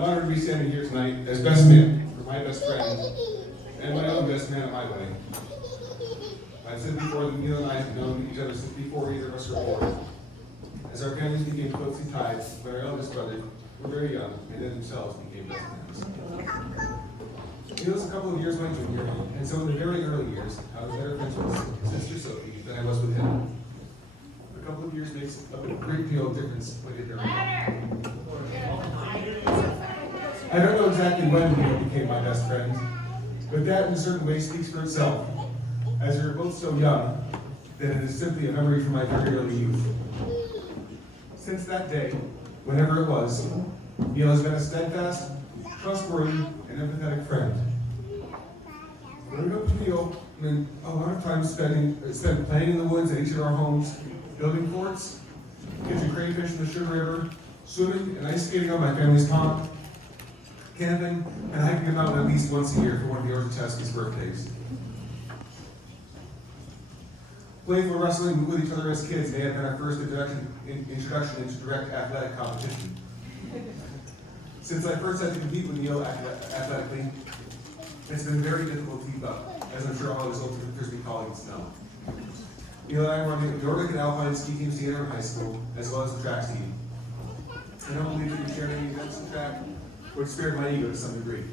I'm honored to be standing here tonight as best man for my best friend and my own best man at my wedding. I've said before that Neil and I have known each other since before either of us were born. As our families became closely tied, when our eldest brother were very young and then themselves became best friends. Neil was a couple of years my junior, and so in the very early years, I was better friends with his sister Sophie than I was with him. A couple of years makes a great deal of difference when you're there. I don't know exactly when Neil became my best friend, but that in a certain way speaks for itself, as we were both so young that it is simply a memory from my very early youth. Since that day, whenever it was, Neil has been a steadfast, trustworthy, and empathetic friend. Growing up with Neil meant a lot of time spent playing in the woods at each of our homes, building forts, catching crayfish in the Sugar River, swimming and ice skating on my family's pond, camping, and hiking a mountain at least once a year for one of the Orzecheski's birthdays. Playful wrestling with each other as kids may have been our first introduction into direct athletic competition. Since I first had to compete with Neil athletically, it's been very difficult to keep up, as I'm sure all of his old frisbee colleagues know. Neil and I were on the Nordic and Alpine ski teams together in high school, as well as the track team. I don't believe that we shared any events in track, which spared my ego to some degree.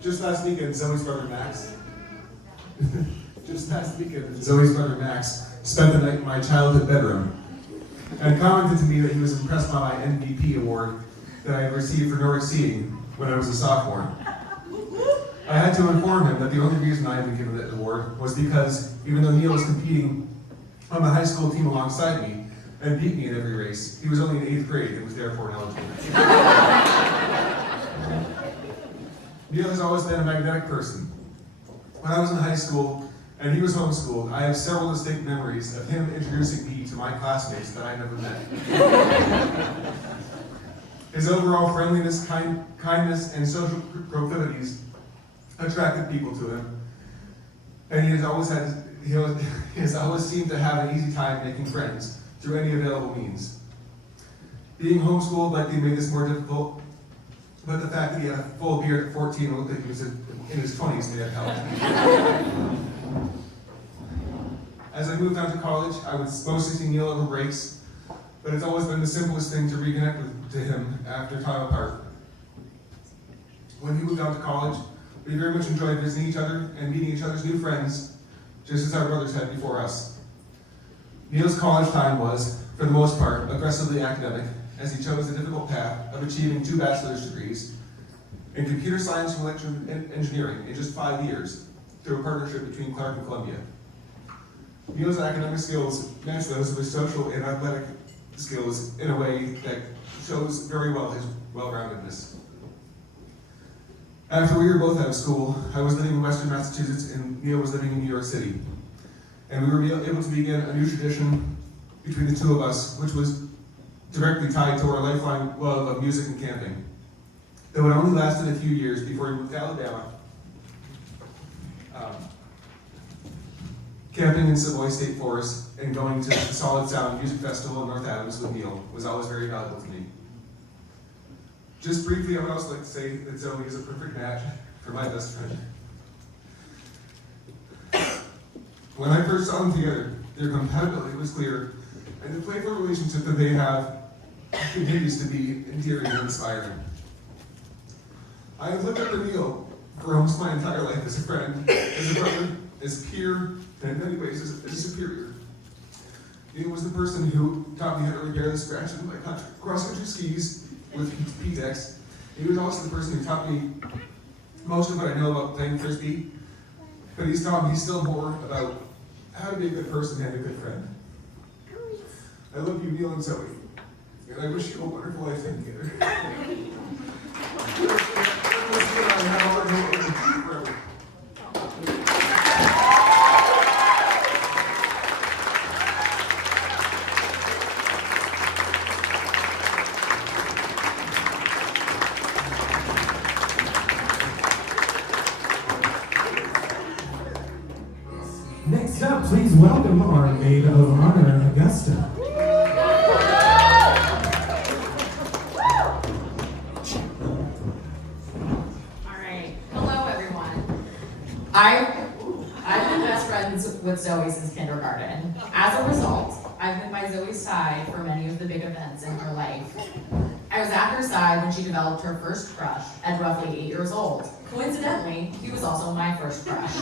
Just last weekend, Zoe's brother Max spent the night in my childhood bedroom and commented to me that he was impressed by my MVP award that I had received for Nordic skiing when I was a sophomore. I had to inform him that the only reason I had been given that award was because even though Neil was competing on the high school team alongside me and beat me in every race, he was only in 8th grade and was therefore ineligible. Neil has always been a magnetic person. When I was in high school and he was homeschooled, I have several distinct memories of him introducing me to my classmates that I never met. His overall friendliness, kindness, and social proclivities attracted people to him, and he has always seemed to have an easy time making friends through any available means. Being homeschooled likely made this more difficult, but the fact that he had a full beard at 14 and looked like he was in his 20s may have helped. As I moved on to college, I would mostly see Neil over breaks, but it's always been the simplest thing to reconnect to him after time apart. When he moved on to college, we very much enjoyed visiting each other and meeting each other's new friends, just as our brothers had before us. Neil's college time was, for the most part, aggressively academic, as he chose the difficult path of achieving 2 bachelor's degrees in computer science and electrical engineering in just 5 years, through a partnership between Clark and Columbia. Neil's academic skills match those of his social and athletic skills in a way that shows very well his well-roundedness. After we were both out of school, I was living in Western Massachusetts and Neil was living in New York City. And we were able to begin a new tradition between the two of us, which was directly tied to our lifelong love of music and camping. Though it only lasted a few years before we moved to Alabama, camping in Savoy State Forest and going to the Solid Sound Music Festival in North Adams with Neil was always very valuable to me. Just briefly, I would also like to say that Zoe is a perfect match for my best friend. When I first saw them together, their compatibility was clear, and the playful relationship that they have continues to be endearing and inspiring. I have looked up to Neil for almost my entire life as a friend, as a brother, as a peer, and in many ways as a superior. Neil was the person who taught me how to repair the scratch in my cross-country skis with P-Dex. He was also the person who taught me most of what I know about playing frisbee, but he's taught me still more about how to be a good person and a good friend. I love you, Neil and Zoe, and I wish you a wonderful life together. Next up, please welcome our maid of honor, Augusta. side for many of the big events in her life. I was at her side when she developed her first crush at roughly 8 years old. Coincidentally, he was also my first crush.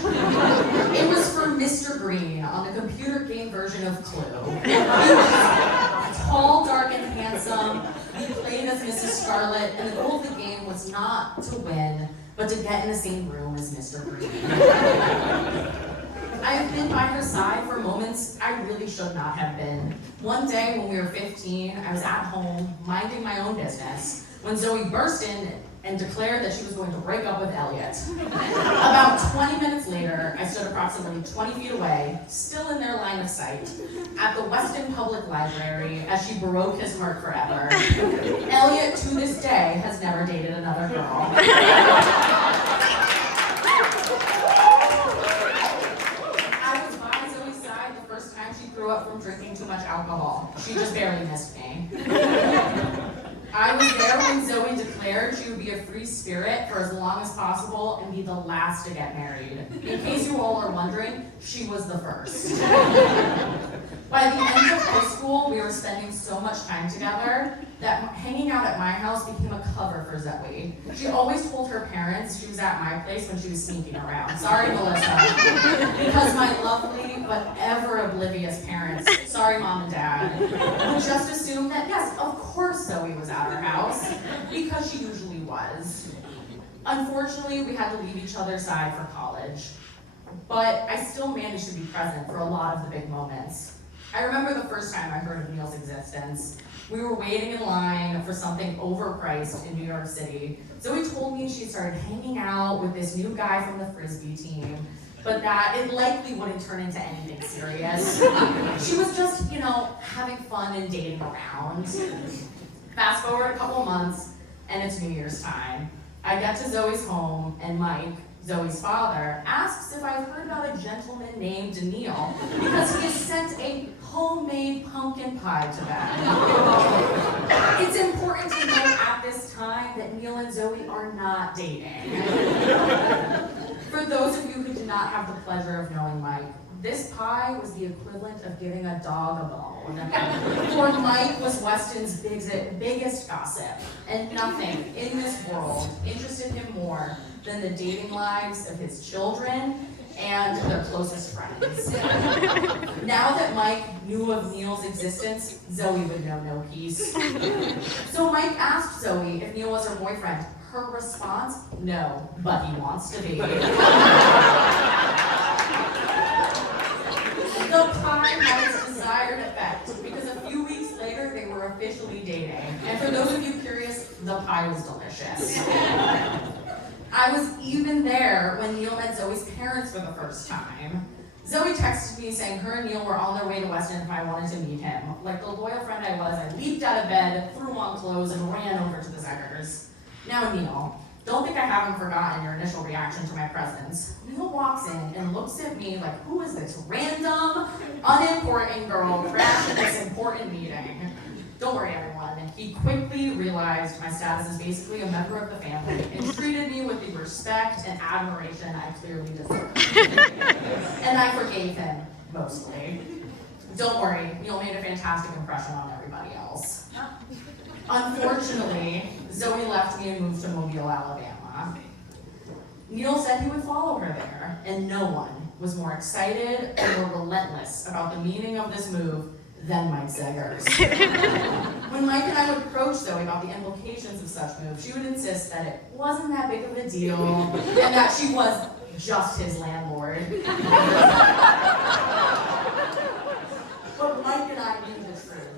It was for Mr. Green on the computer game version of Clue. He was tall, dark, and handsome. He played as Mrs. Scarlet, and the goal of the game was not to win, but to get in the same room as Mr. Green. I've been by her side for moments I really should not have been. One day when we were 15, I was at home, minding my own business, when Zoe burst in and declared that she was going to break up with Elliot. About 20 minutes later, I stood approximately 20 feet away, still in their line of sight, at the Weston Public Library as she broke his heart forever. Elliot, to this day, has never dated another girl. She threw up from drinking too much alcohol. She just barely missed me. I was there when Zoe declared she would be a free spirit for as long as possible and be the last to get married. In case you all are wondering, she was the first. By the end of high school, we were spending so much time together that hanging out at my house became a cover for Zoe. She always told her parents she was at my place when she was sneaking around. Sorry, Melissa. Because my lovely but ever oblivious parents, sorry Mom and Dad, would just assume that yes, of course Zoe was at our house, because she usually was. Unfortunately, we had to leave each other's side for college, but I still managed to be present for a lot of the big moments. I remember the first time I heard of Neil's existence. We were waiting in line for something overpriced in New York City. Zoe told me she started hanging out with this new guy from the Frisbee team, but that it likely wouldn't turn into anything serious. She was just, having fun and dating around. Fast forward a couple months, and it's New Year's time. I get to Zoe's home, and Mike, Zoe's father, asks if I've heard about a gentleman named Neil because he has sent a homemade pumpkin pie to them. It's important to note at this time that Neil and Zoe are not dating. For those of you who do not have the pleasure of knowing Mike, this pie was the equivalent of giving a dog a bone. For Mike was Weston's biggest gossip, and nothing in this world interested him more than the dating lives of his children and their closest friends. Now that Mike knew of Neil's existence, Zoe would know no peace. So Mike asked Zoe if Neil was her boyfriend. Her response, no, but he wants to be. The pie had its desired effect because a few weeks later they were officially dating. And for those of you curious, the pie was delicious. I was even there when Neil met Zoe's parents for the first time. Zoe texted me saying her and Neil were on their way to Weston if I wanted to meet him. Like the loyal friend I was, I leaped out of bed, threw on clothes, and ran over to the Zeggers. Now Neil, don't think I haven't forgotten your initial reaction to my presence. Neil walks in and looks at me like, who is this random, unimportant girl crashing this important meeting? Don't worry, everyone. He quickly realized my status as basically a member of the family and treated me with the respect and admiration I clearly deserved. And I forgave him, mostly. Don't worry, Neil made a fantastic impression on everybody else. Unfortunately, Zoe left me and moved to Mobile, Alabama. Neil said he would follow her there, and no one was more excited or more relentless about the meaning of this move than Mike Zeggers. When Mike and I would approach Zoe about the implications of such moves, she would insist that it wasn't that big of a deal and that she was just his landlord. But Mike and I knew the truth.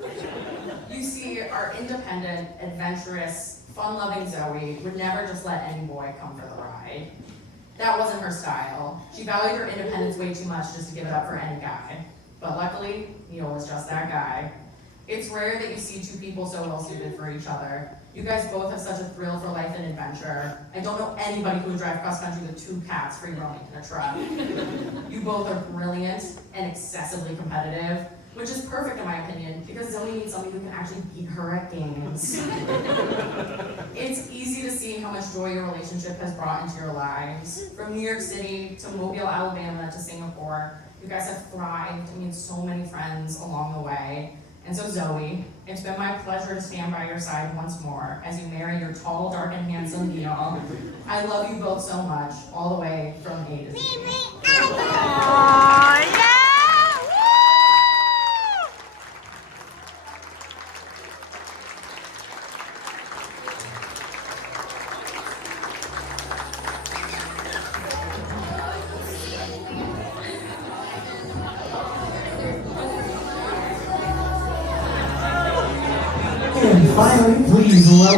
You see, our independent, adventurous, fun-loving Zoe would never just let any boy come for the ride. That wasn't her style. She valued her independence way too much just to give it up for any guy. But luckily, Neil was just that guy. It's rare that you see two people so well suited for each other. You guys both have such a thrill for life and adventure. I don't know anybody who would drive cross country with two cats free roaming in a truck. You both are brilliant and excessively competitive, which is perfect in my opinion, because Zoe needs somebody who can actually beat her at games. It's easy to see how much joy your relationship has brought into your lives. From New York City to Mobile, Alabama to Singapore, you guys have thrived and made so many friends along the way. And so Zoe, it's been my pleasure to stand by your side once more as you marry your tall, dark, and handsome Neil. I love you both so much, all the way from A to Z. Aw, yeah! And finally, please welcome